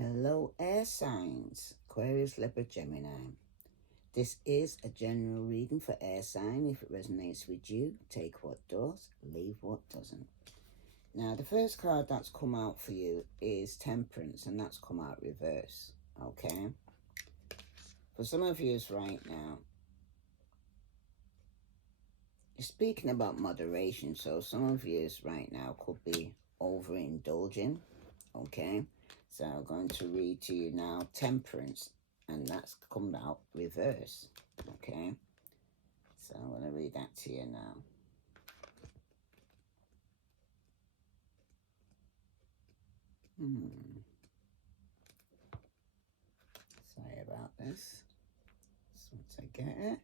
Hello, air signs, Aquarius, Leopard, Gemini. This is a general reading for air sign. If it resonates with you, take what does, leave what doesn't. Now, the first card that's come out for you is Temperance, and that's come out reverse, okay? For some of you right now, speaking about moderation, so some of you right now could be overindulging, okay? So I'm going to read to you now Temperance, and that's come out reverse, okay? So I'm going to read that to you now. Sorry about this. Just once I get it.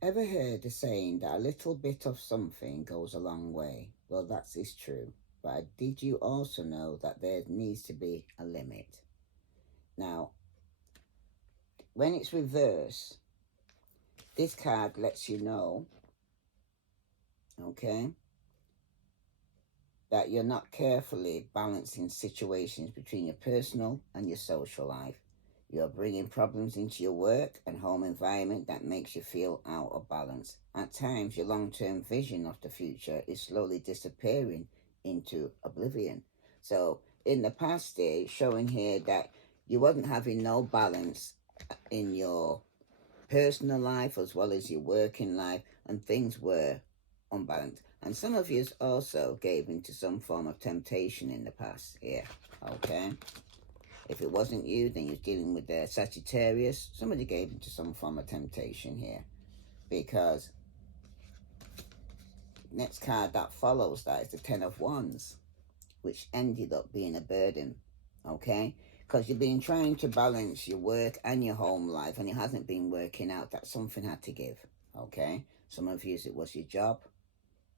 Ever heard the saying that a little bit of something goes a long way? Well, that is true. But did you also know that there needs to be a limit? Now, when it's reverse, this card lets you know, okay, that you're not carefully balancing situations between your personal and your social life. You're bringing problems into your work and home environment that makes you feel out of balance. At times, your long-term vision of the future is slowly disappearing into oblivion. So in the past day, showing here that you wasn't having no balance in your personal life as well as your working life, and things were unbalanced. And some of you also gave into some form of temptation in the past here, okay? If it wasn't you, then you're dealing with the Sagittarius. Somebody gave into some form of temptation here, because next card that follows that is the Ten of Wands, which ended up being a burden, okay? Because you've been trying to balance your work and your home life, and it hasn't been working out. That something had to give, okay? Some of you, it was your job.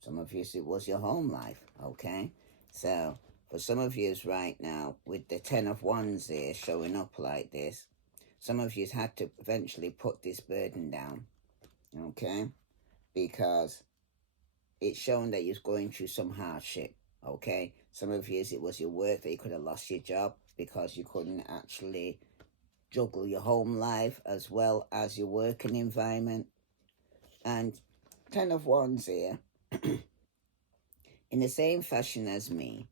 Some of you, it was your home life, okay? So for some of you right now, with the Ten of Wands here showing up like this, some of you had to eventually put this burden down, okay? Because it's showing that you're going through some hardship, okay? Some of you, it was your work that you could have lost your job because you couldn't actually juggle your home life as well as your working environment. And Ten of Wands here, in the same fashion as me,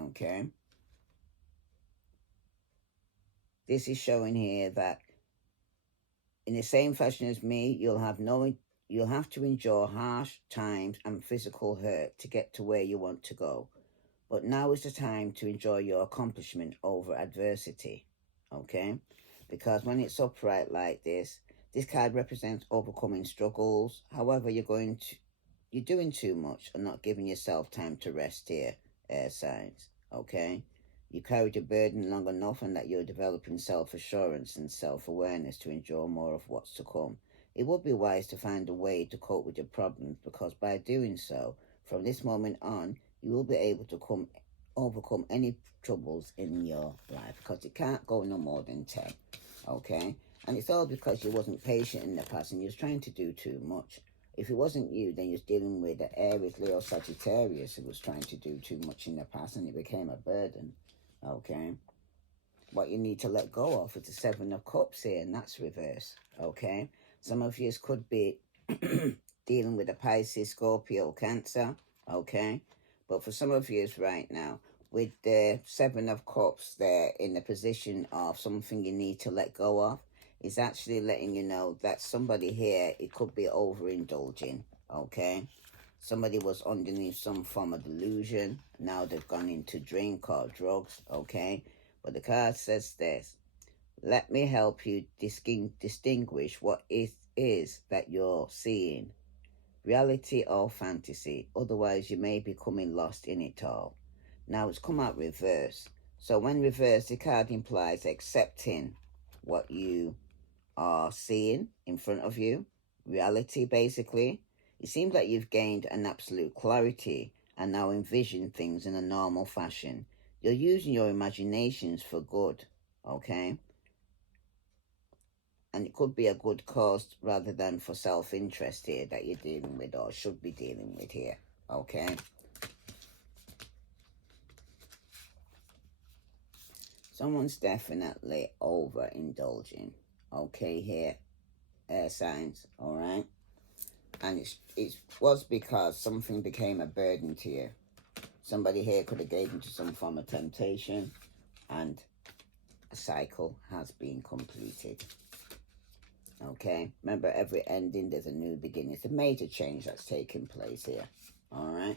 okay? This is showing here that in the same fashion as me, you'll have to endure harsh times and physical hurt to get to where you want to go. But now is the time to enjoy your accomplishment over adversity, okay? Because when it's upright like this card represents overcoming struggles. However, you're doing too much and not giving yourself time to rest here, air signs, okay? You carried your burden long enough, and that you're developing self-assurance and self-awareness to endure more of what's to come. It would be wise to find a way to cope with your problems, because by doing so, from this moment on, you will be able to overcome any troubles in your life, because it can't go no more than 10, okay? And it's all because you wasn't patient in the past and you was trying to do too much. If it wasn't you, then you're dealing with the Aries, Leo, Sagittarius who was trying to do too much in the past, and it became a burden, okay? What you need to let go of is the Seven of Cups here, and that's reverse, okay? Some of you could be dealing with a Pisces, Scorpio, Cancer, okay? But for some of you right now, with the Seven of Cups there in the position of something you need to let go of, is actually letting you know that somebody here, it could be overindulging, okay? Somebody was underneath some form of delusion. Now they've gone into drink or drugs, okay? But the card says this: let me help you distinguish what it is that you're seeing, reality or fantasy. Otherwise, you may be becoming lost in it all. Now, it's come out reverse. So when reversed, the card implies accepting what you are seeing in front of you, reality basically. It seems like you've gained an absolute clarity and now envision things in a normal fashion. You're using your imaginations for good, okay? And it could be a good cause rather than for self-interest here that you're dealing with or should be dealing with here. Okay. Someone's definitely overindulging. Okay, here, air signs, all right? And it was because something became a burden to you. Somebody here could have gave into some form of temptation, and a cycle has been completed. Okay, remember, every ending there's a new beginning. It's a major change that's taking place here. All right,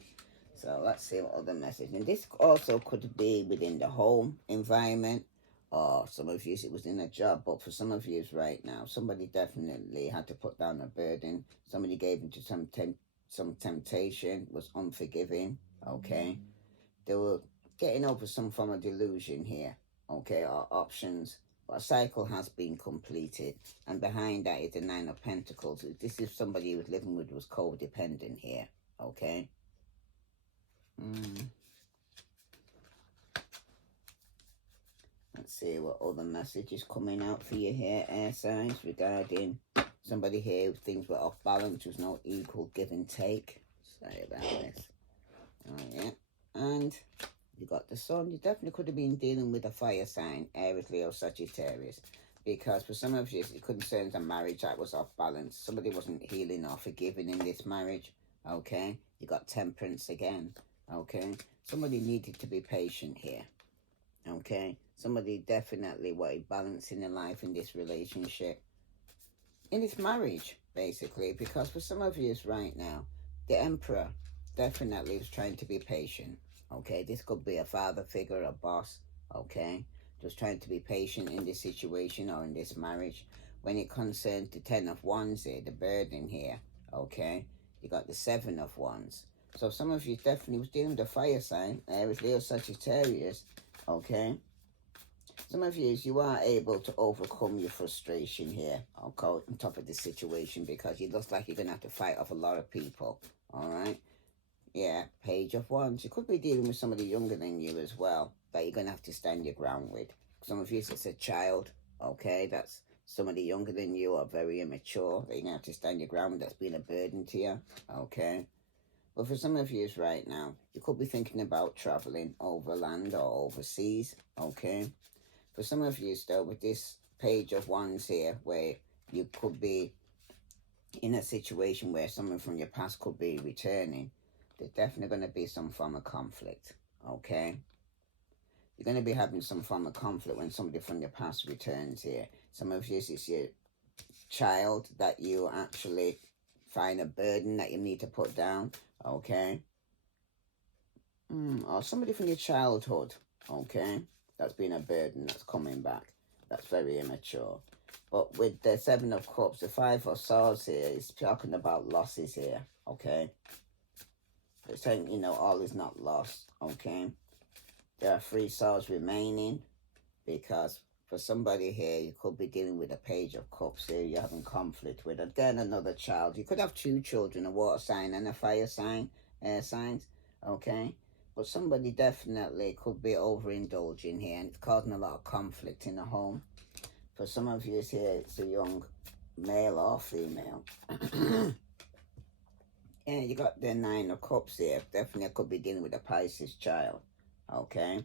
so let's see what other message. And this also could be within the home environment, or some of you it was in a job. But for some of you right now, somebody definitely had to put down a burden. Somebody gave into some temptation, was unforgiving. Okay, they were getting over some form of delusion here. Okay, or options. But a cycle has been completed, and behind that is the Nine of Pentacles. This is somebody who was living with was codependent here. Okay. Let's see what other message is coming out for you here, air signs, regarding somebody here who things were off balance. There's no equal give and take. Say about this. Oh yeah, and you got the Sun. You definitely could have been dealing with a fire sign, Aries, Leo, Sagittarius, because for some of you it concerns a marriage that was off balance. Somebody wasn't healing or forgiving in this marriage. Okay, you got Temperance again. Okay, somebody needed to be patient here. Okay, somebody definitely wanted balance in their life, in this relationship, in this marriage, basically, because for some of you right now, the Emperor definitely is trying to be patient. Okay, this could be a father figure, a boss. Okay, just trying to be patient in this situation or in this marriage. When it concerns the 10 of Wands here, the burden here. Okay, you got the 7 of Wands. So some of you definitely was dealing with a fire sign, with Leo, Sagittarius. Okay, some of you are able to overcome your frustration here, okay, on top of the situation, because it looks like you're going to have to fight off a lot of people, all right? Yeah, Page of Wands. You could be dealing with somebody younger than you as well, that you're going to have to stand your ground with. Some of you, it's a child, okay? That's somebody younger than you or very immature that you're going to have to stand your ground with, that's been a burden to you, okay? But for some of you right now, you could be thinking about traveling overland or overseas, okay? For some of you, though, with this Page of Wands here, where you could be in a situation where someone from your past could be returning, there's definitely going to be some form of conflict, okay? You're going to be having some form of conflict when somebody from your past returns here. Some of you, it's your child that you actually find a burden that you need to put down, okay? Or somebody from your childhood, okay? That's been a burden that's coming back. That's very immature. But with the 7 of Cups, the 5 of Swords here is talking about losses here, okay? It's saying, you know, all is not lost, okay? There are 3 swords remaining, because for somebody here, you could be dealing with a Page of Cups here. You're having conflict with, again, another child. You could have 2 children, a water sign and a fire sign, air signs, okay? But somebody definitely could be overindulging here, and it's causing a lot of conflict in the home. For some of you here, it's a young male or female. Yeah, you got the 9 of Cups here. Definitely could be dealing with a Pisces child, okay?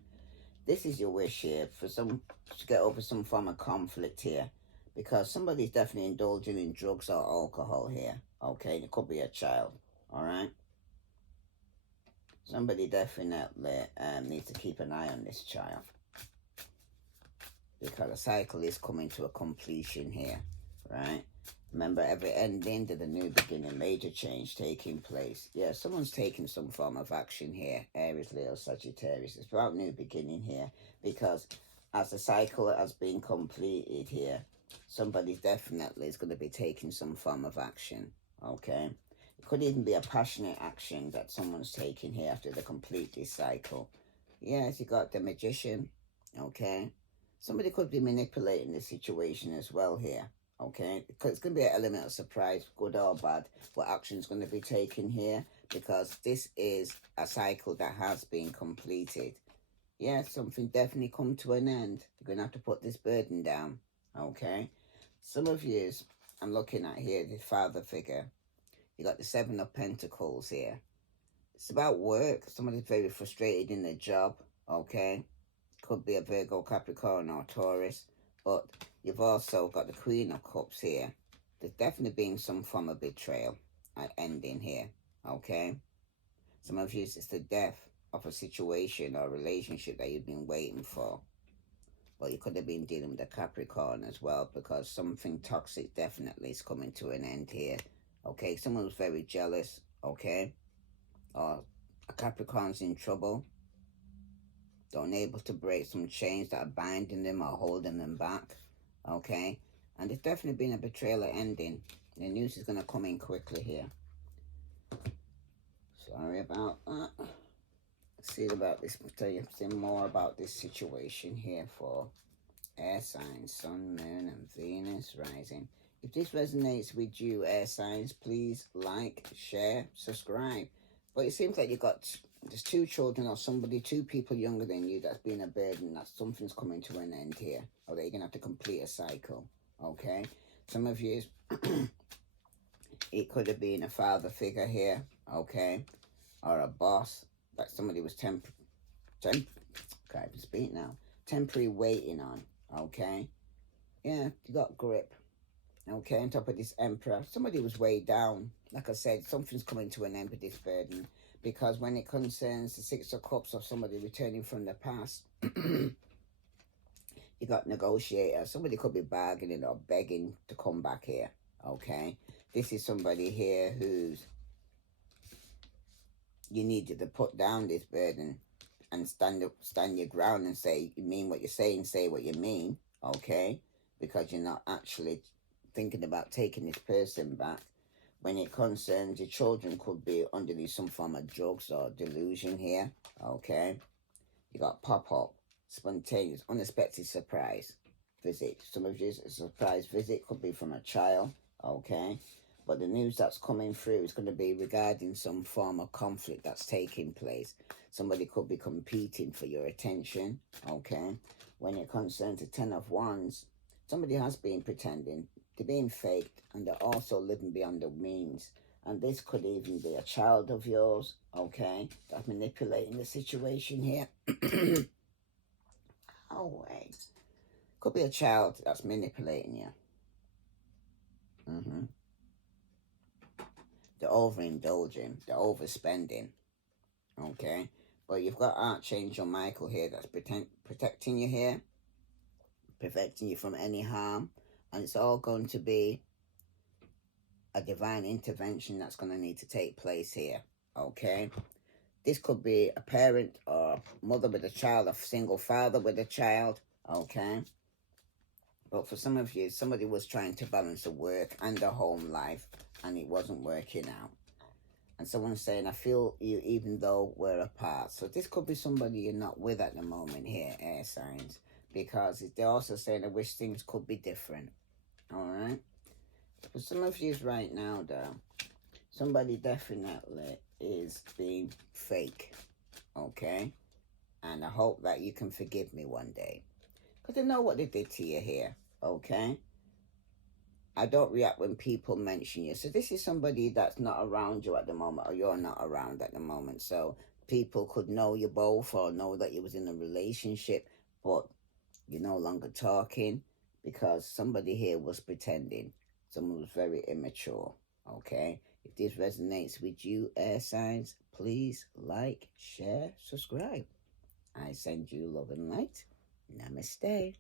This is your wish here, for some to get over some form of conflict here, because somebody's definitely indulging in drugs or alcohol here, okay? It could be a child, all right? Somebody definitely needs to keep an eye on this child, because the cycle is coming to a completion here, right? Remember, every ending to the new beginning, major change taking place. Yeah, someone's taking some form of action here. Aries, Leo, Sagittarius. It's about new beginning here, because as the cycle has been completed here, somebody definitely is going to be taking some form of action, okay? It could even be a passionate action that someone's taking here after they complete this cycle. Yes, you got the Magician, okay? Somebody could be manipulating the situation as well here, okay? Because it's going to be an element of surprise, good or bad, what action's going to be taken here, because this is a cycle that has been completed. Yeah, something definitely come to an end. You're going to have to put this burden down, okay? Some of you, I'm looking at here, the father figure. You got the Seven of Pentacles here. It's about work. Somebody's very frustrated in their job, okay? Could be a Virgo, Capricorn, or Taurus. But you've also got the Queen of Cups here. There's definitely been some form of betrayal ending here, okay? Some of you, it's the death of a situation or relationship that you've been waiting for. Well, you could have been dealing with a Capricorn as well, because something toxic definitely is coming to an end here. Okay, someone was very jealous, okay? Or a Capricorn's in trouble. They're unable to break some chains that are binding them or holding them back, okay? And there's definitely been a betrayal ending. The news is going to come in quickly here. Sorry about that. See about this, tell you more about this situation here for air signs, Sun, Moon, and Venus rising. If this resonates with you, air signs, please like, share, subscribe. But it seems like there's 2 children or somebody, 2 people younger than you that's been a burden, that something's coming to an end here. Or they're going to have to complete a cycle, okay? Some of you, it could have been a father figure here, okay? Or a boss that somebody was can't even speak now. Temporary waiting on, okay? Yeah, you got grip, okay? On top of this Emperor, somebody was weighed down. Like I said, something's coming to an end with this burden, because when it concerns the 6 of Cups of somebody returning from the past, you got negotiator. Somebody could be bargaining or begging to come back here, okay? This is somebody here who's you needed to put down this burden and stand your ground and say, you mean what you're saying, say what you mean, okay? Because you're not actually thinking about taking this person back. When it concerns your children, could be underneath some form of drugs or delusion here, okay? You got pop-up, spontaneous, unexpected surprise visit. Some of you, a surprise visit could be from a child, okay? But the news that's coming through is going to be regarding some form of conflict that's taking place. Somebody could be competing for your attention, okay? When it concerns the 10 of Wands, somebody has been pretending. They're being faked, and they're also living beyond their means. And this could even be a child of yours, okay? That's manipulating the situation here. Oh, wait. Could be a child that's manipulating you. They're overindulging, they're overspending, okay? But you've got Archangel Michael here that's protecting you here, protecting you from any harm, and it's all going to be a divine intervention that's going to need to take place here, okay? This could be a parent or mother with a child, a single father with a child, okay? But for some of you, somebody was trying to balance the work and the home life, and it wasn't working out. And someone's saying, I feel you even though we're apart. So this could be somebody you're not with at the moment here, air signs. Because they're also saying, I wish things could be different. All right? For some of you right now, though, somebody definitely is being fake. Okay? And I hope that you can forgive me one day. Because I know what they did to you here. Okay? I don't react when people mention you. So this is somebody that's not around you at the moment, or you're not around at the moment. So people could know you both or know that you was in a relationship, but you're no longer talking because somebody here was pretending. Someone was very immature, okay? If this resonates with you, air signs, please like, share, subscribe. I send you love and light. Namaste.